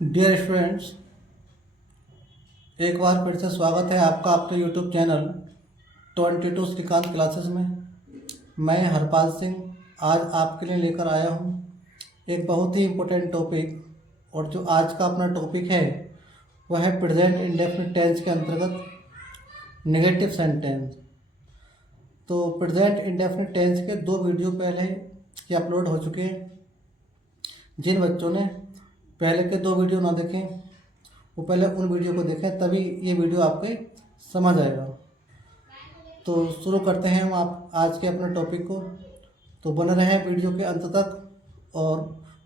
Dear students, एक बार फिर से स्वागत है आपका अपने यूट्यूब चैनल 22 श्रीकांत क्लासेस में। मैं हरपाल सिंह आज आपके लिए लेकर आया हूँ एक बहुत ही इम्पोर्टेंट टॉपिक। और जो आज का अपना टॉपिक है वह है प्रेजेंट इंडेफिनिट टेंस के अंतर्गत नेगेटिव सेंटेंस। तो प्रेजेंट इंडेफिनिट टेंस के 2 वीडियो पहले ही अपलोड हो चुके हैं। जिन बच्चों ने पहले के 2 वीडियो ना देखें वो पहले उन वीडियो को देखें, तभी ये वीडियो आपके समझ आएगा। तो शुरू करते हैं हम आप आज के अपने टॉपिक को। तो बने रहें वीडियो के अंत तक और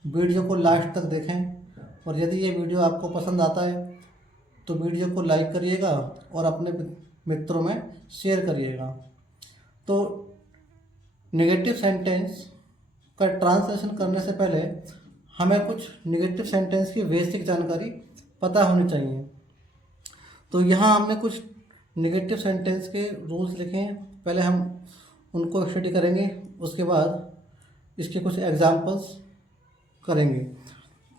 वीडियो को लास्ट तक देखें। और यदि ये वीडियो आपको पसंद आता है तो वीडियो को लाइक करिएगा और अपने मित्रों में शेयर करिएगा। तो नेगेटिव सेंटेंस का ट्रांसलेशन करने से पहले हमें कुछ नेगेटिव सेंटेंस की बेसिक जानकारी पता होनी चाहिए। तो यहाँ हमने कुछ नेगेटिव सेंटेंस के रूल्स लिखे हैं, पहले हम उनको स्टडी करेंगे, उसके बाद इसके कुछ एग्जांपल्स करेंगे।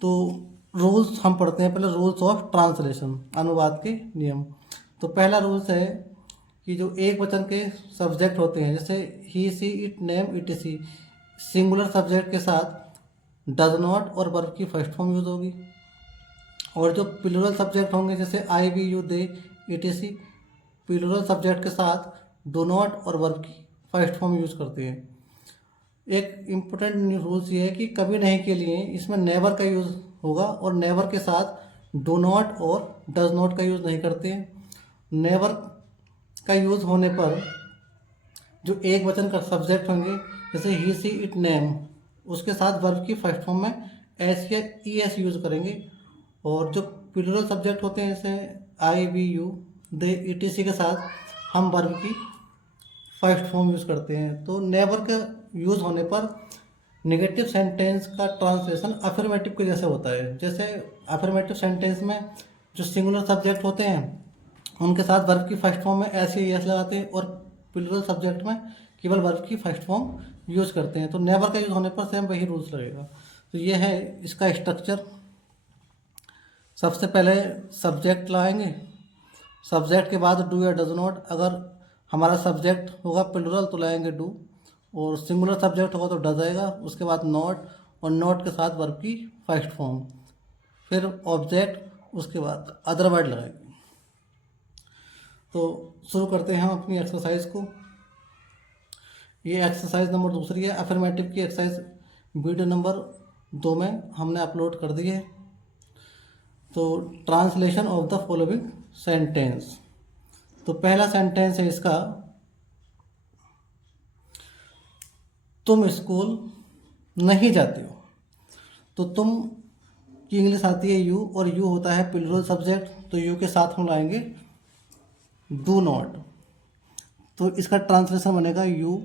तो रूल्स हम पढ़ते हैं पहले, रूल्स ऑफ ट्रांसलेशन, अनुवाद के नियम। तो पहला रूल्स है कि जो एक वचन के सब्जेक्ट होते हैं, जैसे he she it name it she, singular subject के साथ डज नॉट और वर्ब की फर्स्ट फॉर्म यूज होगी। और जो प्लूरल सब्जेक्ट होंगे जैसे I we you they etc, plural subject के साथ डो नॉट और वर्ब की फर्स्ट फॉर्म यूज करते हैं। एक इम्पोर्टेंट रूल्स ये है कि कभी नहीं के लिए इसमें नेवर का यूज़ होगा और नेवर के साथ डो नॉट और डज नॉट का यूज़ नहीं करते हैं। नेवर का यूज़ होने पर जो एक वचन का सब्जेक्ट होंगे जैसे ही सी इट नेम, उसके साथ वर्ब की फर्स्ट फॉर्म में एस या ई एस यूज़ करेंगे। और जो प्लूरल सब्जेक्ट होते हैं जैसे I we you they etc के साथ हम वर्ब की फर्स्ट फॉर्म यूज़ करते हैं। तो नेवर का यूज़ होने पर नेगेटिव सेंटेंस का ट्रांसलेशन अफर्मेटिव के जैसे होता है। जैसे अफर्मेटिव सेंटेंस में जो सिंगुलर सब्जेक्ट होते हैं उनके साथ वर्ब की फर्स्ट फॉर्म में ऐसे ही एस लगाते हैं और प्लूरल सब्जेक्ट में केवल वर्ब की फर्स्ट फॉर्म यूज़ करते हैं। तो नेवर का यूज़ होने पर सेम वही रूल्स लगेगा। तो ये है इसका स्ट्रक्चर। सबसे पहले सब्जेक्ट लाएंगे, सब्जेक्ट के बाद डू या डज नॉट। अगर हमारा सब्जेक्ट होगा प्लूरल तो लाएंगे डू, और सिंगुलर सब्जेक्ट होगा तो डज आएगा। उसके बाद नॉट, और नॉट के साथ वर्ब की फर्स्ट फॉर्म, फिर ऑब्जेक्ट, उसके बाद अदर वर्ड लगाएंगे। तो शुरू करते हैं हम अपनी एक्सरसाइज को। ये एक्सरसाइज नंबर 2 है। अफर्मेटिव की एक्सरसाइज वीडियो नंबर 2 में हमने अपलोड कर दी है। तो translation of the following sentence. तो पहला सेंटेंस है इसका, तुम स्कूल नहीं जाते हो। तो तुम की इंग्लिश आती है यू, और यू होता है प्लूरल सब्जेक्ट, तो यू के साथ हम लाएंगे डू नॉट। तो इसका ट्रांसलेशन बनेगा you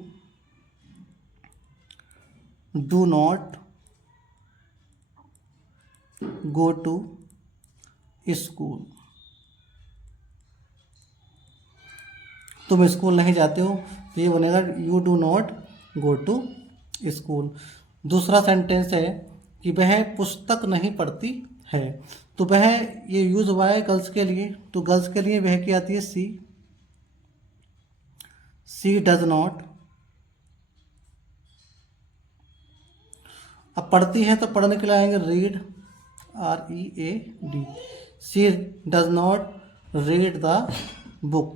do not go to school. तुम स्कूल नहीं जाते हो, तो ये बनेगा you do not go to school. दूसरा सेंटेंस है कि वह पुस्तक नहीं पढ़ती है। तो वह ये यूज हुआ है गर्ल्स के लिए, तो गर्ल्स के लिए वह की आती है सी डज नॉट। अब पढ़ती है तो पढ़ने के लिए आएंगे read, READ। She does not read the book.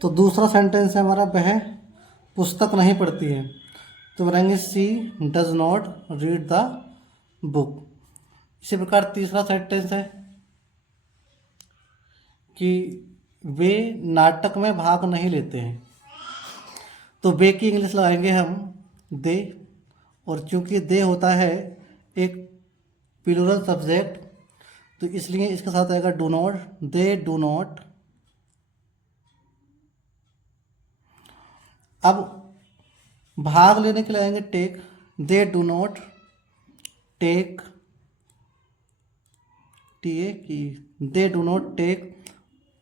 तो दूसरा सेंटेंस है हमारा, वह पुस्तक नहीं पढ़ती है, तो बनाएंगे she does not read the book. इसी प्रकार तीसरा सेंटेंस है कि वे नाटक में भाग नहीं लेते हैं। तो वे की इंग्लिश लगाएंगे हम दे, और चूंकि दे होता है एक प्लूरल सब्जेक्ट तो इसलिए इसके साथ आएगा do not, they do not. अब भाग लेने के लिए आएंगे take, they do not take, TA की, they do not take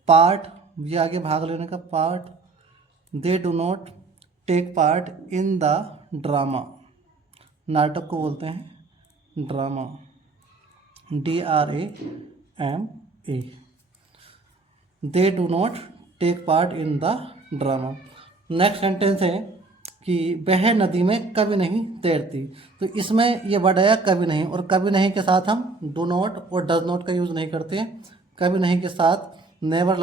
part, ये आगे भाग लेने का part, they do not take part in the drama, नाटक को बोलते हैं drama, DRAMA। They do not take part in the drama. Next sentence है कि वह नदी में कभी नहीं तैरती। तो इसमें ये वर्ड आया कभी नहीं, और कभी नहीं के साथ हम डू नॉट और डज नॉट का यूज़ नहीं करते हैं। कभी नहीं के साथ नेवर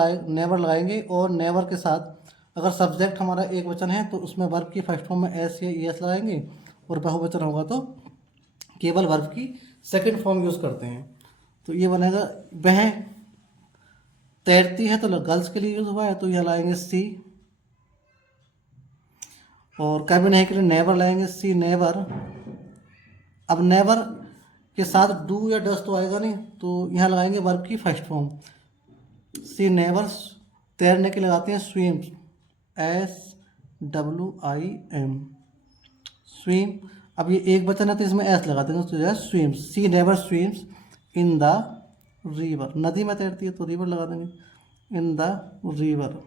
लगाएंगे, और नेवर के साथ अगर सब्जेक्ट हमारा एक वचन है तो उसमें वर्ब की फर्स्ट फॉर्म में एस या ई एस लगाएंगे, और बहुवचन होगा तो केवल वर्ब की सेकंड फॉर्म यूज़ करते हैं। तो ये बनेगा वह तैरती है, तो गर्ल्स के लिए यूज़ हुआ है, तो यह लाएंगे सी। और कभी नहीं के लिए नेवर लाएंगे सी नेवर। अब नेवर के साथ डू या डस तो आएगा नहीं, तो यहाँ लगाएंगे वर्ब की फर्स्ट फॉर्म। सी नेवर तैरने के लगाते हैं स्विम्स, SWIM, स्विम। अब ये एक वचन है तो इसमें एस लगा देंगे, तो जो है swims. She never swims in the river, नदी में तैरती है तो रिवर लगा देंगे, इन द रिवर,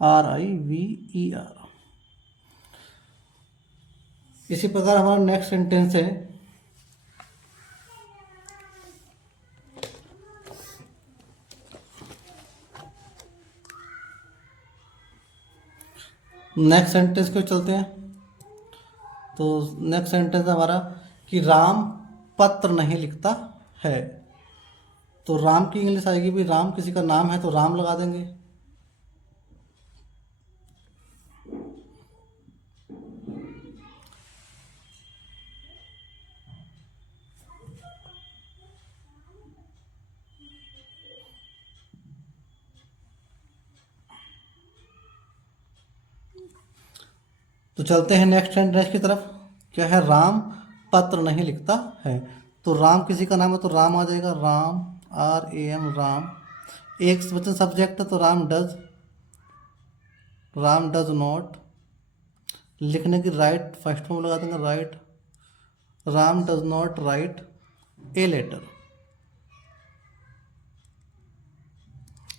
RIVER। इसी प्रकार हमारा नेक्स्ट सेंटेंस है नेक्स्ट सेंटेंस को चलते हैं। तो नेक्स्ट सेंटेंस हमारा कि राम पत्र नहीं लिखता है। तो राम की इंग्लिश आएगी भी, राम किसी का नाम है तो राम लगा देंगे। तो चलते हैं नेक्स्ट सेंटेंस की तरफ। क्या है, राम पत्र नहीं लिखता है। तो राम किसी का नाम है तो राम आ जाएगा, राम, RAM, राम। एक वचन सब्जेक्ट है तो राम डज नॉट। लिखने की राइट फर्स्ट फॉर्म लगा देंगे, write, Ram does not write a letter.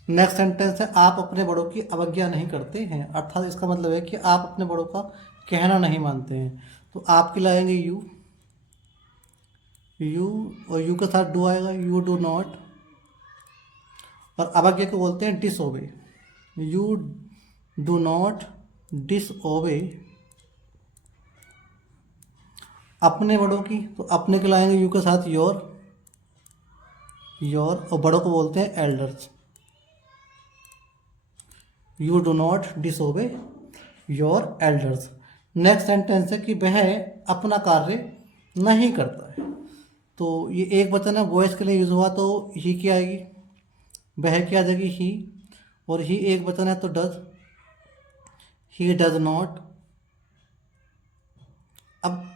Next sentence है आप अपने बड़ों की अवज्ञा नहीं करते हैं। अर्थात इसका मतलब है कि आप अपने बड़ों का कहना नहीं मानते हैं। तो आपकी लाएंगे यू और यू के साथ डू आएगा, यू डू नॉट। और अवज्ञा को बोलते हैं disobey, you do not disobey अपने बड़ों की। तो अपने के लाएंगे यू के साथ योर, और बड़ों को बोलते हैं elders, you do not disobey your elders. Next sentence है कि वह अपना कार्य नहीं करता है। तो ये एक वचन है, वॉइस के लिए यूज हुआ तो ही की आएगी, वह की आ जाएगी ही, और ही एक वचन है तो डज, ही डज नॉट। अब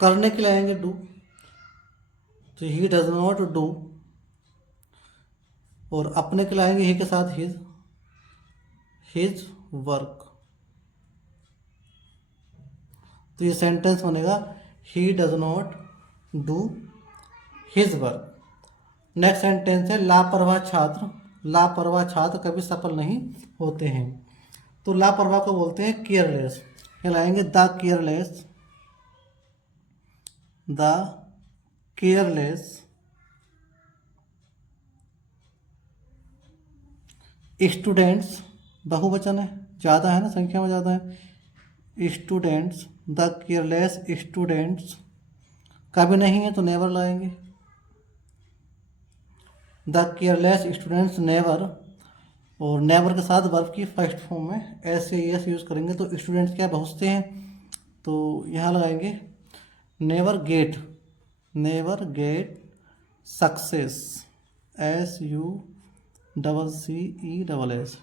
करने के लिए आएंगे डू, तो ही डज नॉट डू, और अपने के लिए आएंगे ही के साथ हिज वर्क। तो ये सेंटेंस बनेगा he does not do his work. Next sentence है लापरवाह छात्र कभी सफल नहीं होते हैं। तो लापरवाह को बोलते हैं केयरलेस, कहलाएंगे द केयरलेस स्टूडेंट्स, बहुवचन है, ज़्यादा है ना, संख्या में ज़्यादा है, स्टूडेंट्स, द केयरलेस स्टूडेंट्स। कभी नहीं है तो नेवर लाएंगे, द केयरलेस स्टूडेंट्स नेवर। और नेवर के साथ वर्ब की फर्स्ट फॉर्म में एस या एस यूज़ करेंगे। तो स्टूडेंट्स क्या बहुत से हैं, तो यहाँ लगाएंगे never get success, SUCCESS।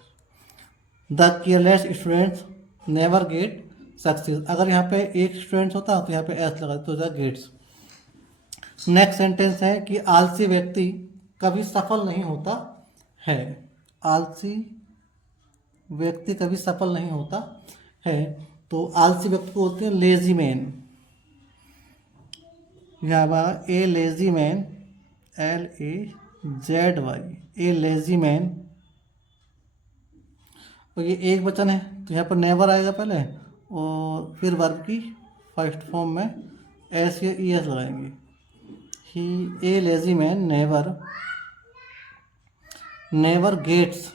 The careless students never get success. अगर यहाँ पे एक स्टूडेंट्स होता तो यहाँ पे एस लगा तो द गेट्स। नेक्स्ट सेंटेंस है कि आलसी व्यक्ति कभी सफल नहीं होता है। आलसी व्यक्ति कभी सफल नहीं होता है। तो आलसी व्यक्ति को बोलते हैं लेजी मैन, यहाँ ए लेजी मैन, LAZY, ए लेजी मैन। और ये एक वचन है तो यहाँ पर नेवर आएगा पहले और फिर वर्ब की फर्स्ट फॉर्म में एस या ई एस लगाएंगे। He a lazy man never gets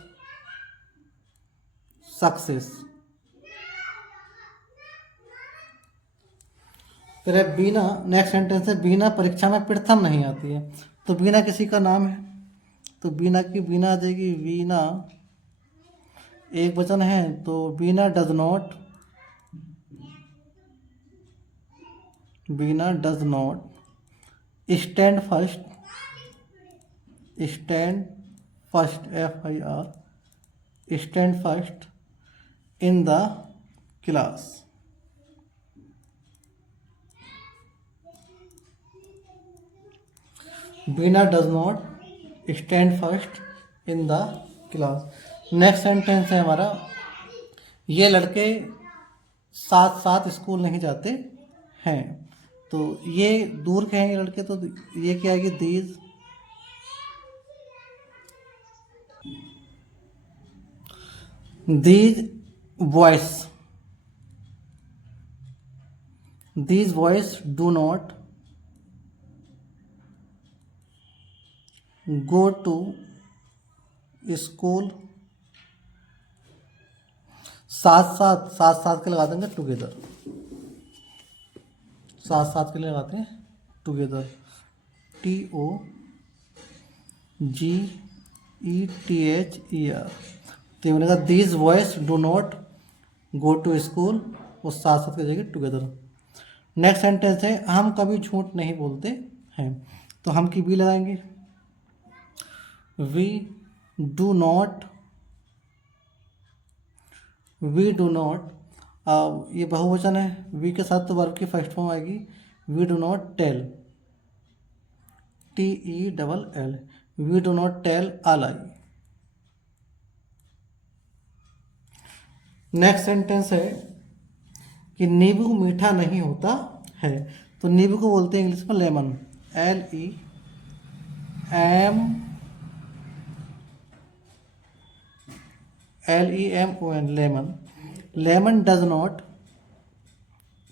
success. फिर है बीना, नेक्स्ट सेंटेंस है बीना परीक्षा में प्रथम नहीं आती है। तो बीना किसी का नाम है तो बीना की बीना आ जाएगी वीना, एक वचन है तो Bina does not stand first FIR stand first in the class. Bina does not stand first in the class. Next sentence है हमारा ये लड़के साथ साथ स्कूल नहीं जाते हैं। तो ये दूर के हैं ये लड़के, तो ये क्या आएगी these boys do not go to school. साथ साथ के लगा देंगे टुगेदर, साथ के लिए लगाते हैं टुगेदर TOGETHER। तो मैंने कहा these boys do not go to school, वो साथ की जगह टुगेदर। नेक्स्ट सेंटेंस है हम कभी झूठ नहीं बोलते हैं। तो हम की बी लगाएंगे वी डू नॉट ये बहुवचन है, वी के साथ तो वर्ब की फर्स्ट फॉर्म आएगी we do not tell TELL we do not tell a lie. Next sentence है कि नींबू मीठा नहीं होता है। तो नींबू को बोलते हैं इंग्लिश में lemon LEMON lemon. Lemon does not,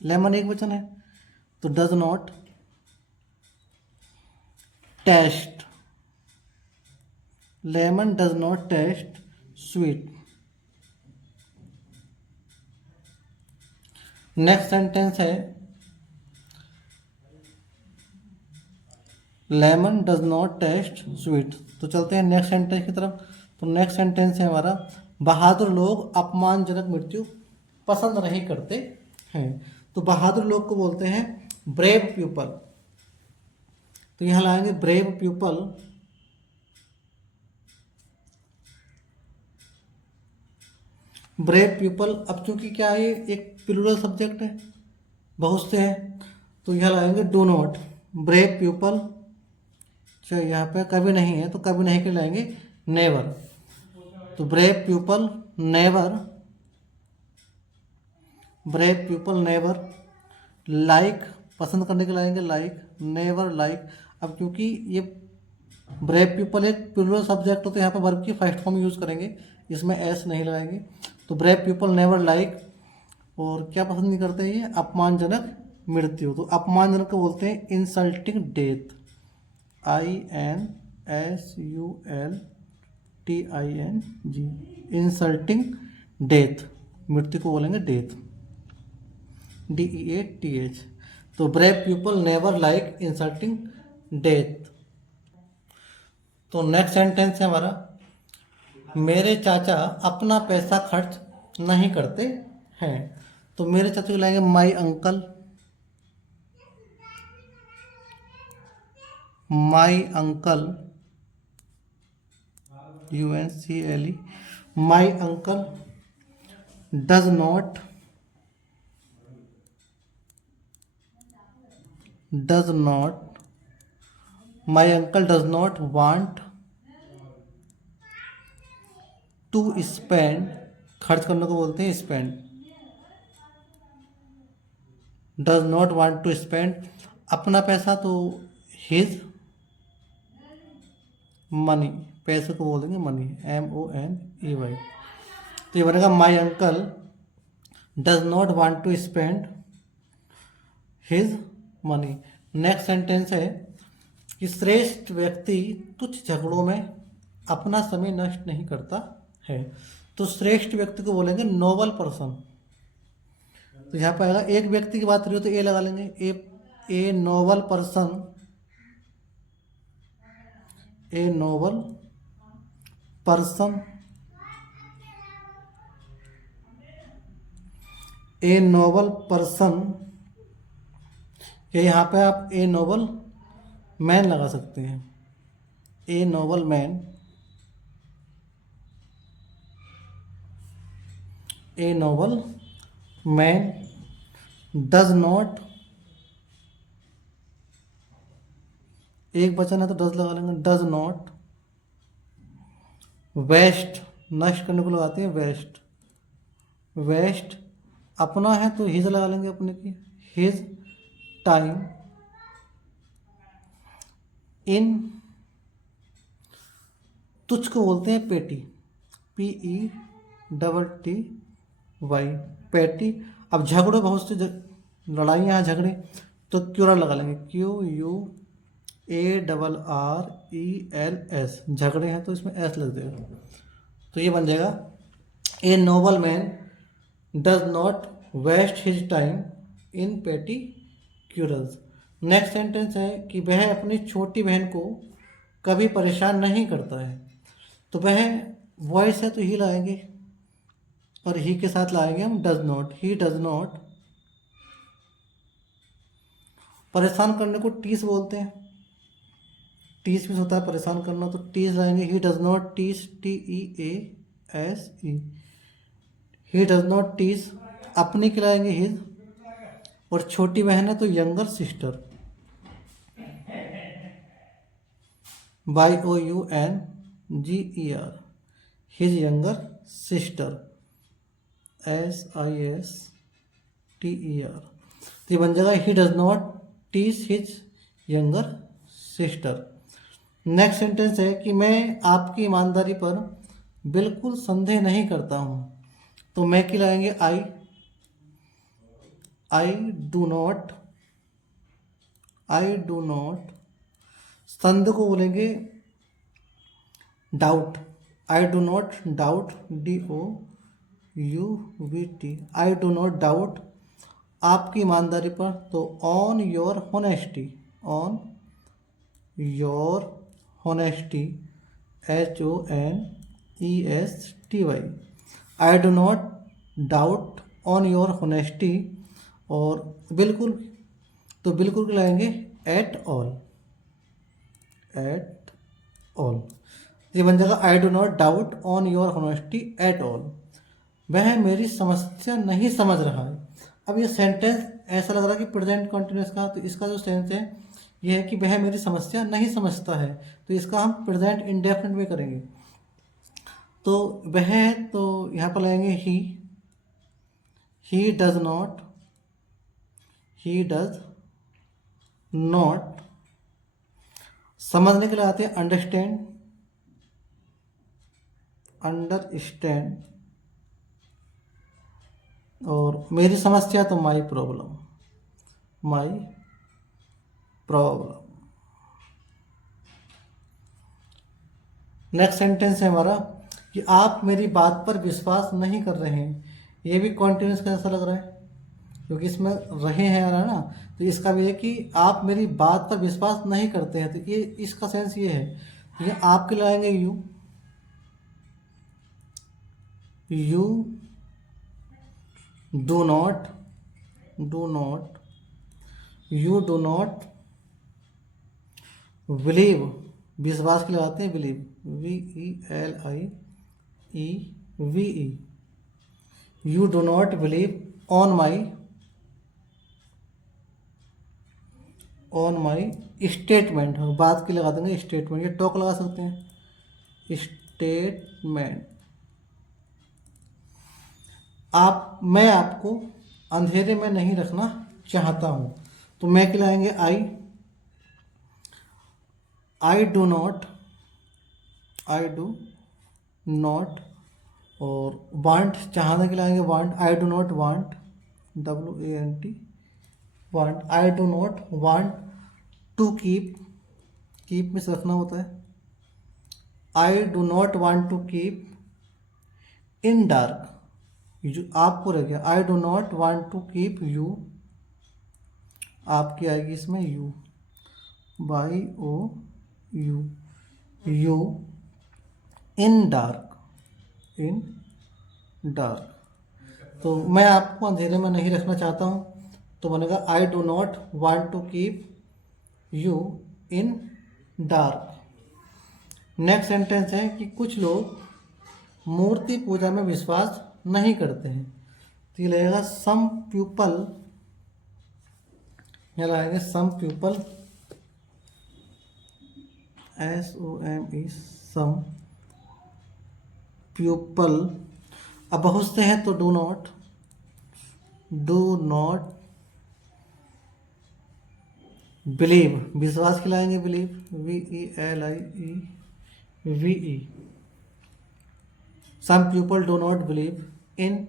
lemon एक वचन है तो does not taste, lemon does not taste sweet. Next sentence है lemon does not taste sweet. तो चलते हैं नेक्स्ट सेंटेंस की तरफ। तो नेक्स्ट सेंटेंस है हमारा बहादुर लोग अपमानजनक मृत्यु पसंद नहीं करते हैं। तो बहादुर लोग को बोलते हैं ब्रेव पीपल। तो यहाँ लाएंगे ब्रेव पीपल अब चूंकि क्या है एक प्लूरल सब्जेक्ट है, बहुत से हैं, तो यहाँ लाएंगे डू नॉट ब्रेव पीपल। अच्छा यहाँ पे कभी नहीं है तो कभी नहीं के लाएंगे नेवर। तो ब्रेव पीपल नेवर लाइक पसंद करने के लाएंगे नेवर लाइक। अब क्योंकि ये ब्रेव पीपल एक प्लूरल सब्जेक्ट हो तो यहाँ पर वर्ब की फर्स्ट फॉर्म यूज़ करेंगे, इसमें एस नहीं लगाएंगे। तो ब्रेव पीपल नेवर लाइक, और क्या पसंद नहीं करते ये अपमानजनक मृत्यु। तो अपमानजनक को बोलते हैं insulting death INSULTING insulting death, मृत्यु को बोलेंगे डेथ DEATH। तो brave people never like insulting death. तो नेक्स्ट सेंटेंस है हमारा मेरे चाचा अपना पैसा खर्च नहीं करते हैं। तो मेरे चाचा को लाएंगे my uncle UNCLE my uncle does not want to spend, खर्च करने को बोलते हैं spend, does not want to spend अपना पैसा, तो हिज मनी, पैसे को बोलेंगे मनी MONEY। तो ये बनेगा my uncle does not want to spend his money. Next sentence है कि श्रेष्ठ व्यक्ति तुच्छ झगड़ों में अपना समय नष्ट नहीं करता है। तो श्रेष्ठ व्यक्ति को बोलेंगे नोबल पर्सन। तो यहाँ पर आएगा, एक व्यक्ति की बात करिए तो ए लगा लेंगे, a noble person, a noble person, a noble person. या यहाँ पे आप ए नोबल मैन लगा सकते हैं, ए noble man, A noble man does not, एक वचन है तो डज लगा लेंगे, डज नॉट वेस्ट, नष्ट करने को लगाते हैं वेस्ट, वेस्ट अपना है तो हिज लगा लेंगे अपने की, हिज टाइम इन, तुझ को बोलते हैं पेटी, PETTY, पेटी। अब झगड़ो बहुत से लड़ाइयाँ झगड़े तो क्यूरल लगा लेंगे, QUARRELS, झगड़े हैं तो इसमें एस लग देगा। तो ये बन जाएगा, a noble man does not waste his time in petty quarrels. Next sentence है कि वह अपनी छोटी बहन को कभी परेशान नहीं करता है। तो वह वॉइस है तो ही लाएंगे और ही के साथ लाएंगे हम does not, he does not. परेशान करने को टीस बोलते हैं, टीस भी होता है परेशान करना, तो टीस लाएंगे, ही डज नॉट टीस, TEASE, ही डज नॉट टीस। अपनी के लाएंगे हिज, और छोटी बहन है तो younger sister, YOUNGER, his younger sister, SISTER। तो ये बन जाएगा, he does not teach his younger sister. Next sentence है कि मैं आपकी ईमानदारी पर बिल्कुल संदेह नहीं करता हूँ। तो मैं की लाएंगे आई डू नॉट, संदेह को बोलेंगे doubt, I do not doubt, DOUBT, I do not doubt आपकी ईमानदारी पर। तो on your honesty, on your honesty, HONESTY, I do not doubt on your honesty. और बिल्कुल, तो बिल्कुल लाएंगे एट ऑल, एट ऑल। ये बन जाएगा, आई do not doubt on your honesty at all. वह मेरी समस्या नहीं समझ रहा है। अब ये सेंटेंस ऐसा लग रहा है कि प्रेजेंट कंटिन्यूअस का, तो इसका जो सेंस है ये है कि वह मेरी समस्या नहीं समझता है, तो इसका हम प्रेजेंट इंडेफिनिट में करेंगे। तो वह, तो यहाँ पर लाएंगे he does not, he does not. समझने के लिए आते हैं अंडरस्टैंड, अंडरस्टैंड। और मेरी समस्या तो my problem, my problem. Next sentence है हमारा कि आप मेरी बात पर विश्वास नहीं कर रहे हैं। ये भी कॉन्टिन्यूस कैसा लग रहा है क्योंकि इसमें रहे हैं आ रहा है ना, तो इसका भी है कि आप मेरी बात पर विश्वास नहीं करते हैं। तो ये इसका सेंस ये है, ये आपके लाएंगे you do not, you do not believe, विश्वास के लगाते हैं believe, VELIEVE, you do not believe on my statement. बात के लगा देंगे स्टेटमेंट, ये टॉक लगा सकते हैं, स्टेटमेंट। मैं आपको अंधेरे में नहीं रखना चाहता हूँ। तो मैं के लाएंगे आई डू नॉट और वांट चाहने के लिए आएंगे want, I do not want, WANT want, I do not want to keep, keep में रखना होता है, I do not want to keep in dark, जो आपको रह गया, I do not want to keep you, आपकी आएगी इसमें you, YOU, you in dark, in dark. तो मैं आपको अंधेरे में नहीं रखना चाहता हूँ, तो बनेगा I do not want to keep you in dark. Next sentence है कि कुछ लोग मूर्ति पूजा में विश्वास नहीं करते हैं, तो ये लगेगा सम पीपल, यहाँ लगाएंगे some people, SOME, some people. अब बहुत से हैं तो डू नॉट बिलीव, विश्वास खिलाएंगे believe, VELIEVE, some people do not believe in.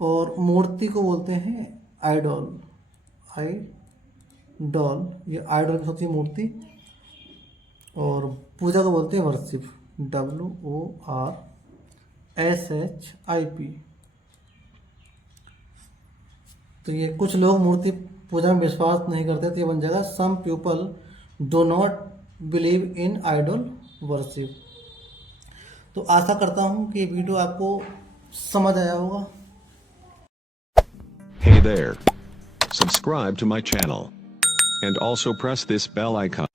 और मूर्ति को बोलते हैं आइडॉल, आइडॉल, ये आइडॉल होती है मूर्ति, और पूजा को बोलते हैं वर्शिप, WORSHIP। तो ये कुछ लोग मूर्ति पूजा में विश्वास नहीं करते, तो ये बन जाएगा some people do not believe in idol worship. तो आशा करता हूँ कि ये वीडियो आपको समझ आया होगा। Hey there. Subscribe to my channel. And also press this bell icon.